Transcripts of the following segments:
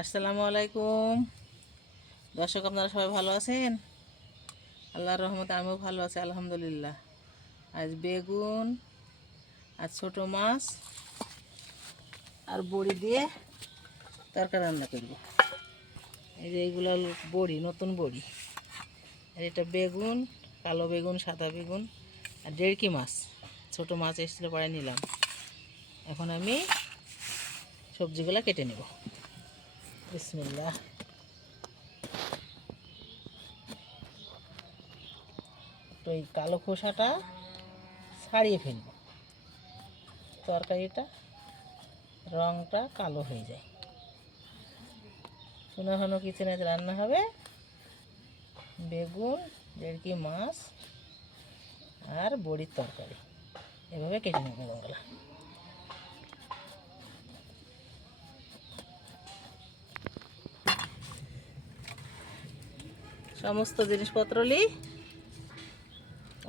আসসালামু আলাইকুম দর্শক, আপনারা সবাই ভালো আছেন? আল্লাহর রহমতে আমিও ভালো আছি, আলহামদুলিল্লাহ। আজ বেগুন আর ছোটো মাছ আর বড়ি দিয়ে তরকারি রান্না করব। এই যে এইগুলো বড়ি, নতুন বড়ি। আর এটা বেগুন, কালো বেগুন, সাদা বেগুন আর ডেড়কি মাছ। ছোটো মাছ এসেছিলো, পরে নিলাম। এখন আমি সবজিগুলো কেটে নেব। বিসমিল্লাহ। তো এই কালো খোসাটা ছাড়িয়ে ফেলব, তরকারিটা রঙটা কালো হয়ে যায়। সোনা ঘন কিচেনে রান্না হবে বেগুন, ডেড়কি মাছ আর বড়ির তরকারি। এভাবে কেটে নেব বেগুনগুলো। সমস্ত জিনিসপত্র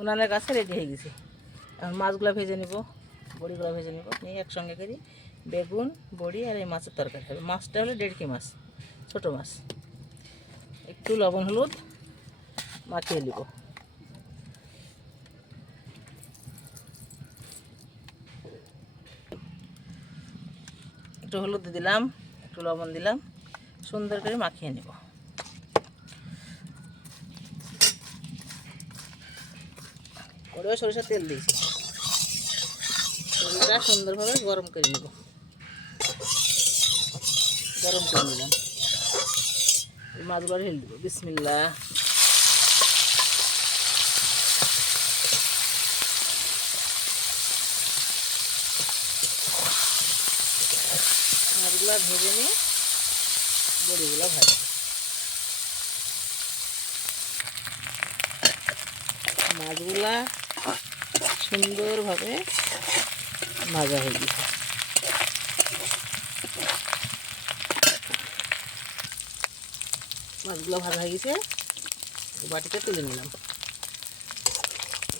উনানের কাছে রেডি হয়ে গেছে। এখন মাছগুলো ভেজে নেব, বড়িগুলো ভেজে নেব, নিয়ে একসঙ্গে করি বেগুন, বড়ি আর এই মাছের তরকারি হবে। মাছটা হলো ডেড়কি মাছ, ছোটো মাছ। একটু লবণ হলুদ মাখিয়ে নেব। একটু হলুদ দিলাম, একটু লবণ দিলাম, সুন্দর করে মাখিয়ে নেব। ওরেও সরিষার তেল দিয়েছি, তেলটা সুন্দরভাবে গরম করে নেব। গরম করে নিলাম, মাছগুলো ঢেলে দেবো। বিসমিল্লাহ। মাছগুলো ভেজে নিয়ে বড়িগুলো ভাজা। মাছগুলা সুন্দরভাবে ভাজা হয়ে গেছে। মাছগুলো ভাজা হয়ে গেছে, বাটিতে তুলে নিলাম।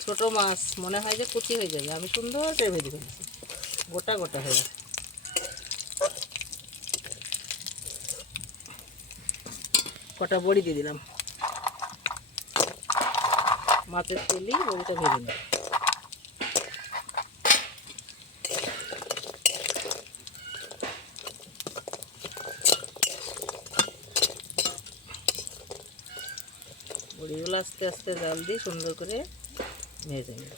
ছোট মাছ মনে হয় যে কুচি হয়ে যাবে, আমি সুন্দর করে ভেজে ফেলেছি, গোটা গোটা হয়ে গেছে। কটা বড়ি দিয়ে দিলাম, মাছের তেলই বড়িটা ভেজে নিলাম। বড়িগুলো আস্তে আস্তে জাল দিয়ে সুন্দর করে ভেজে নেব।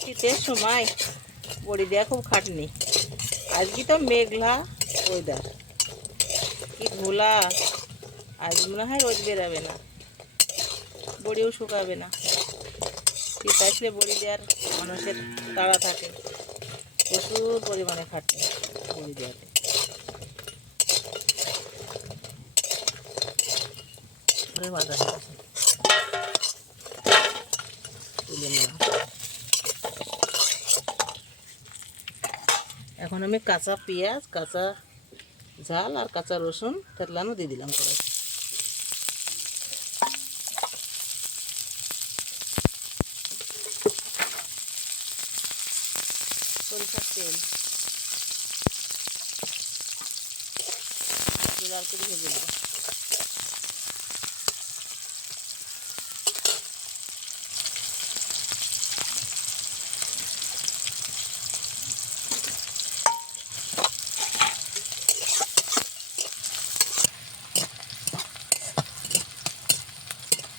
শীতের সময় বড়ি দেওয়া খুব খাটনি। আজকে তো মেঘলা ওয়েদার, কি ঘোলা। আজ মনে হয় রোদ বেরাবে না, বড়িও শুকাবে না। শীত আসলে বড়ি দেওয়ার মানুষের তাড়া থাকে, প্রচুর পরিমাণে খাটনি বড়ি দেওয়াতে। ভাজা হয়ে গেছে, তুলে নিলাম। এখন আমি কাঁচা পেঁয়াজ, কাঁচা ঝাল আর কাঁচা রসুন থেতলানো দিয়ে দিলাম করে। সরিষার তেল লাল করে ভেজে নেব।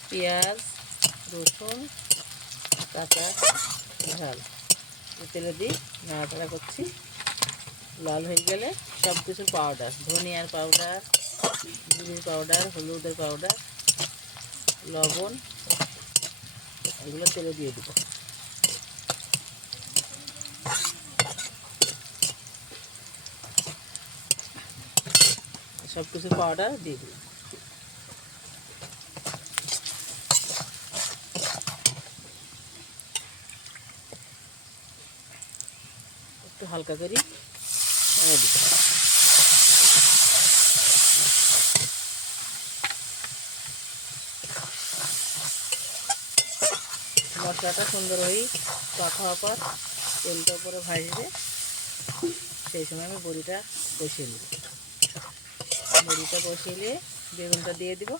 পেঁয়াজ, রসুন, কাঁচা ঝাল তেলে দিই, নাড়াচাড়া করছি। লাল হয়ে গেলে সব কিছুর পাউডার, ধনিয়ার পাউডার, জিরের পাউডার, হলুদের পাউডার, লবণ, এগুলো তেলে দিয়ে দেবো। সব কিছু পাউডার দিয়ে দিই। একটু হালকা করি দিতে হবে। মশলাটা সুন্দর হয়ে পাক হওয়ার পর তেলটা উপরে ভাজবে, সেই সময় আমি বড়িটা কষিয়ে নেব। বড়িটা কষিয়ে নিয়ে বেগুনটা দিয়ে দিব,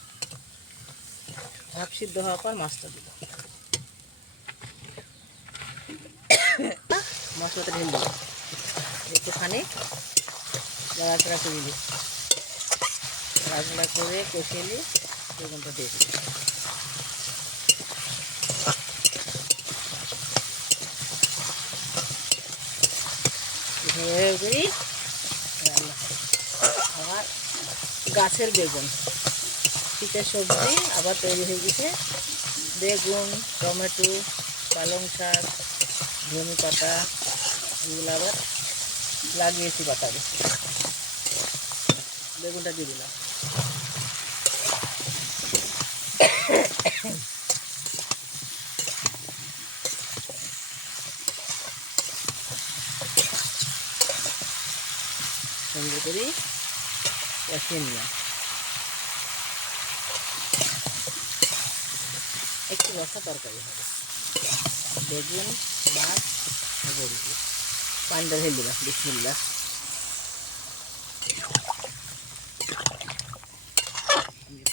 হাফ সিদ্ধ হওয়ার পর মাছটা দিব, মশলাটা ঢেলে দেবো, একটুখানি নাড়াচাড়া করে দিই, নাড়াচাড়া করে কষিয়ে নিয়ে বেগুনটা দিয়ে দিই। আবার গাছের বেগুন, শীতের সবজি আবার তৈরি হয়ে গেছে। বেগুন, টমেটো, পালং শাক, ধনে পাতা এগুলো আবার লাগিয়েছি পাতাবে। বেগুনটা দিয়ে দিলাম, সুন্দর করে কষিয়ে নিলাম। একটু রসা তরকারি হবে, বেগুন, মাছ, বড়ি দিয়ে পানিটা ঢেলে দিলাম। বিসমিল্লাহ।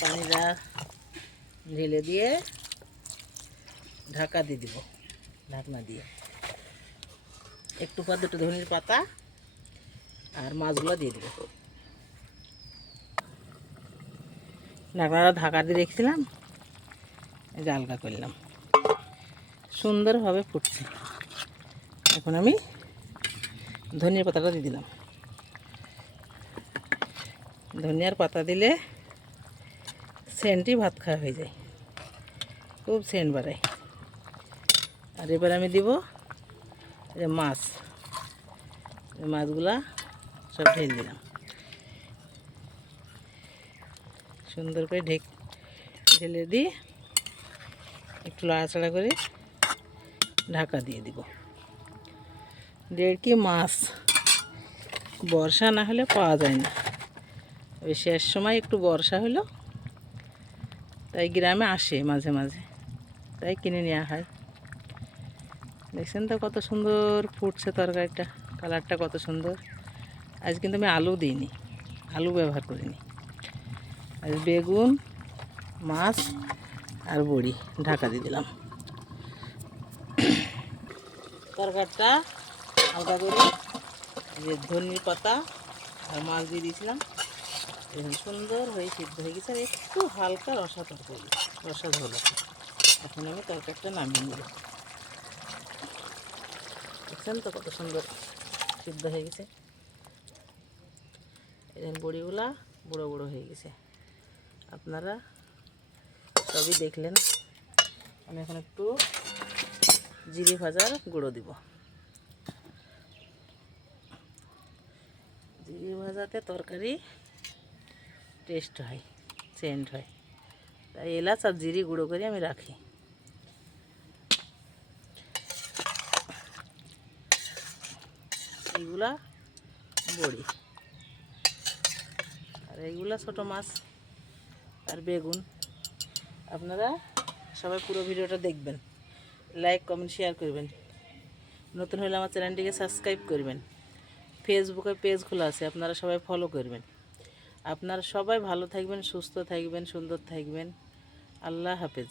পানিটা ঢেলে দিয়ে ঢাকা দিয়ে দিব, ঢাকনা দিয়ে একটু পর দুটো ধনের পাতা আর মাছগুলো দিয়ে দিব। ঢাকনাটা ঢাকা দিয়ে রেখেছিলাম, এই যে আলগা করলাম, সুন্দরভাবে ফুটছে। এখন আমি ধনিয়ার পাতাটা দিয়ে দিলাম। ধনিয়ার পাতা দিলে সেন্টই ভাত খাওয়া হয়ে যায়, খুব সেন্ট বাড়ায়। আর এবার আমি দিব যে মাছ, মাছগুলা সব ঢেলে দিলাম, সুন্দর করে ঢেলে দিয়ে একটু লাড়াচাড়া করে ঢাকা দিয়ে দিব। দেড়কি মাছ বর্ষা না হলে পাওয়া যায় না, ওই শেষ সময় একটু বর্ষা হলো, তাই গ্রামে আসে মাঝে মাঝে, তাই কিনে নেওয়া হয়। দেখছেন তো কত সুন্দর ফুটছে তরকারিটা, কালারটা কত সুন্দর। আজ কিন্তু আমি আলু দিইনি, আলু ব্যবহার করিনি। আজ বেগুন, মাছ আর বড়ি ঢাকা দিয়ে দিলাম। তরকারিটা হালকা করে যে ধনিয়ার পাতা আর মাছ দিয়ে দিয়েছিলাম, এখন সুন্দর হয়ে সিদ্ধ হয়ে গেছে। আর একটু হালকা রসা তরকারি, রসা ঝোল আছে। এখন আমি তরকারিটা নামিয়ে নেব। দেখছেন তো কত সুন্দর সিদ্ধ হয়ে গেছে। এখন বড়িগুলা বুড়ো বুড়ো হয়ে গেছে, আপনারা সবই দেখলেন। আমি এখন একটু জিরে ভাজার গুঁড়ো দিব। জিরে ভাজাতে তরকারি টেস্ট হয়, সেন্ট হয়, তাই এলাচ আর জিরে গুঁড়ো করে আমি রাখি। এইগুলা বড়ি, আর এইগুলা ছোটো মাছ আর বেগুন। আপনারা সবাই পুরো ভিডিওটা দেখবেন, লাইক কমেন্ট শেয়ার করবেন। নতুন হলে আমার চ্যানেলটিকে সাবস্ক্রাইব করবেন। ফেসবুকে পেজ খোলা আছে, আপনারা সবাই ফলো করবেন। আপনারা সবাই ভালো থাকবেন, সুস্থ থাকবেন, সুন্দর থাকবেন। আল্লাহ হাফেজ।